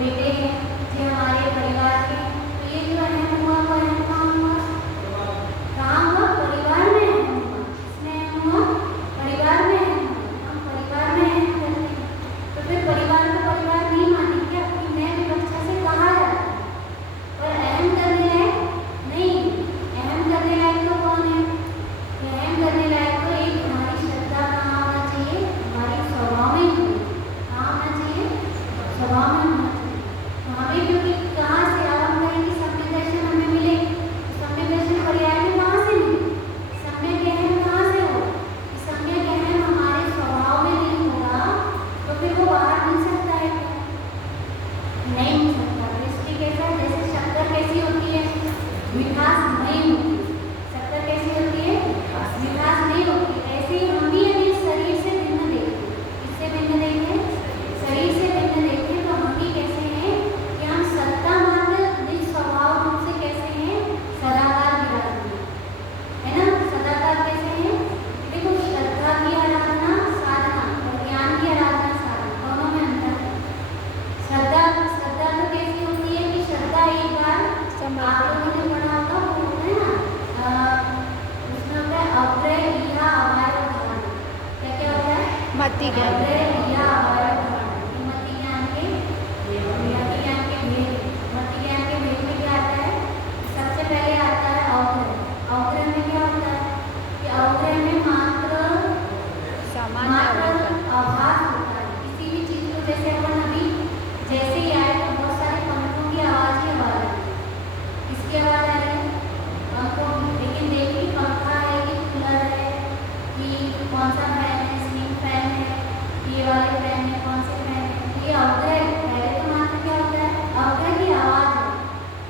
बेटे हैं जो हमारे परिवार के, तो ये जो अहम हुआ वो अहम कहाँ हुआ? कहाँ हुआ? परिवार में अहम हुआ। किसमें अहम हुआ? परिवार में अहम हुआ। हम परिवार में अहम करते हैं, तो फिर परिवार को परिवार नहीं मानेंगे, अपनी मैं विवक्षा से कहा जाता है, और अहम करने लायक नहीं। अहम करने लायक तो कौन है? अहम करने लायक तो एक हमारी श्रद्धा कहाँ होना चाहिए? हमारी स्वभाव में होनी। कहाँ होना चाहिए? स्वभाव में होना चाहिए। तो हमें क्योंकि कहाँ से अब हम कहें कि सम्यक दर्शन हमें मिले, तो सम्यक दर्शन पर्याय में कहाँ से मिले? सम्यक अहम कहाँ से हो? सम्यक अहम हमारे स्वभाव में नहीं होगा तो फिर वो बाहर मिल सकता है क्या? नहीं मिल सकता। दृष्टि कैसा है? जैसे शक्कर कैसी होती है? मिठास नहीं होती। शक्कर कैसी होती है? मिठास नहीं होती। ऐसे ही हम भी यदि शरीर से भिन्न देखें, किससे भिन्न देखें? शरीर से भिन्न देखें, तो हम भी कैसे हैं कि हम सत्ता मात्र निज स्वभाव रूप से कैसे हैं? सदाकार विराजमान, है ना? सदाकार कैसे हैं? देखो, श्रद्धा की आराधना साधना और ज्ञान की आराधना साधना, दोनों में अंतर है। श्रद्धा तो कैसी होती है कि श्रद्धा एक बार आप लोगों ने पढ़ा होगा, वो होता है ना, उसमें होता है अग्रय इहा अवाय धारण। क्या क्या होता है? मति ज्ञान। अग्रय इहा अवाय धारण। मति ज्ञान के भेद। मति ज्ञान के भेद में क्या आता है? सबसे पहले आता है अवग्रह। अवग्रह में क्या होता है कि अवग्रह में मात्र आभास होता है किसी भी चीज को। जैसे अपन अभी जैसे ही आए तो बहुत सारे पंखों की आवाज ही आवाज है। किसकी आवाज आ रही है? पंखों की। लेकिन देखिए पंखा है कि कूलर है कि कौन सा फैन है? सीलिंग फैन है, ये वाले फैन है, कौन से फैन है? ये अवग्रह। पहले तो मात्र क्या होता है? अवग्रह की आवाज है,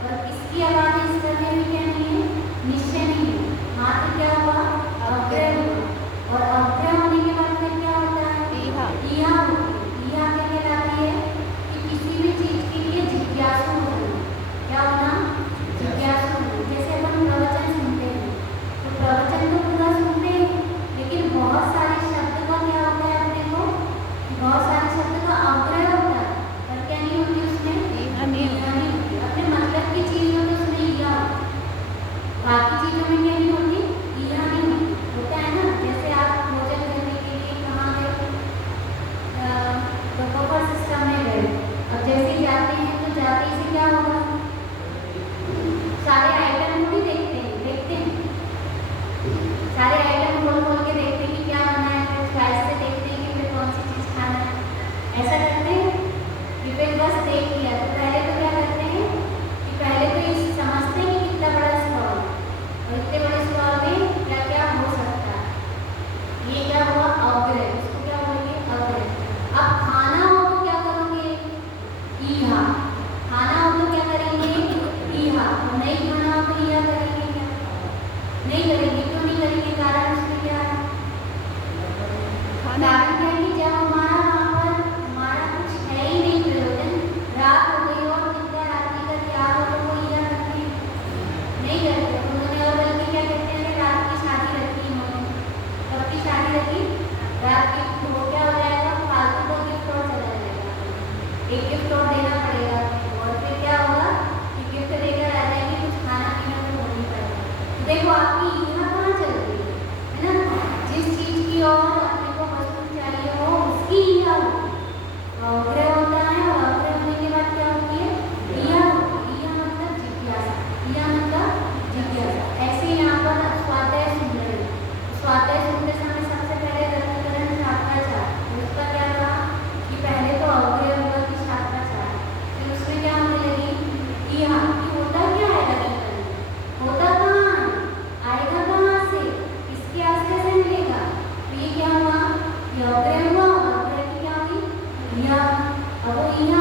और किसकी आवाज है इस करने में क्या नहीं है? निश्चय नहीं है। मात्र क्या हुआ? अवग्रह हुआ। और अवग्रह होने के बाद फिर क्या होता है? इहा होती है। इहा क्या कहलाती है? कि किसी भी चीज के लिए जिज्ञासु होना। क्या होना? जिज्ञासु होना। जैसे अपन प्रवचन सुनते हैं, तो प्रवचन तो पूरा सुनते हैं, लेकिन बहुत सारे शब्द का क्या होता है अपने को? बहुत सारे शब्द का अवग्रह होता है, पर क्या नहीं होती उसमें? नहीं होती। अपने मतलब की चीज में तो उसमें इहा होता है, बाकी चीजों में क्या नहीं होती? इहा नहीं होती। होता है ना, जैसे आप भोजन करने के लिए कहाँ गए? तो बफर सिस्टम में गए। अब जैसे ही जाते हैं तो जाते ही से क्या होगा? सारे आइटम को भी देखते हैं। सारे आइटम खोल खोल के देखते हैं कि क्या बना है, फिर ख्वाहिश से देखते हैं कि फिर कौन सी चीज खाना है। ऐसा करते हैं कि फिर बस देख लिया तो पहले तो क्या करते हैं कि पहले तो ये समझते हैं कि कितना बड़ा स्टॉल है, और इतने बड़े स्टॉल में क्या क्या हो सकता है। ये क्या हुआ? अवग्रह। इसको क्या बोलेंगे? अवग्रह। अब खाना हो तो क्या करोगे? इहा। खाना हो तो क्या करेंगे? इहा। और नहीं खाना हो तो इहा करेंगे क्या? नहीं करेंगे। क्यों नहीं करेंगे? कारण उसमें क्या है? कारण क्या है कि जब हमारा वहाँ पर हमारा कुछ है ही नहीं प्रयोजन, रात हो गई और जितना रात्रि का त्याग हो तो वो इहा करते हैं? नहीं करते उन्होंने। और बल्कि क्या कहते हैं? रात की शादी रखी इन्होंने। कब की शादी रखी? रात की। तो क्या हो जाएगा? फालतू का गिफ्ट और चला जाएगा। एक गिफ्ट और देना पड़ेगा, और फिर क्या होगा कि गिफ्ट देकर आ जाएंगे, कुछ खाना पीना तो हो नहीं पाएगा। तो देखो आपकी इहा कहाँ चल रही है ना? जिस चीज की और अपने को वस्तु चाहिए हो उसकी इहा होती है। अवग्रह होता है, और अवग्रह होने के बाद क्या होती है? इहा होती है। इहा मतलब जिज्ञासा। इहा मतलब जिज्ञासा। ऐसे ही यहाँ पर स्वाध्याय सुन रहे हैं। स्वाध्याय सुनते समय सबसे पहले रत्नकरण शास्त्राचार, उसका क्या कहा कि पहले तो अवग्रह होगा कि शास्त्राचार, फिर उसमें क्या होने लगी? इहा। कि होता क्या है रत्नकरण? होता कहाँ है? आएगा कहाँ से? किसके आश्रय से मिलेगा? तो ये क्या हुआ? ये अवग्रह हुआ। अवग्रह की क्या हुई? इहा। अब वो इहा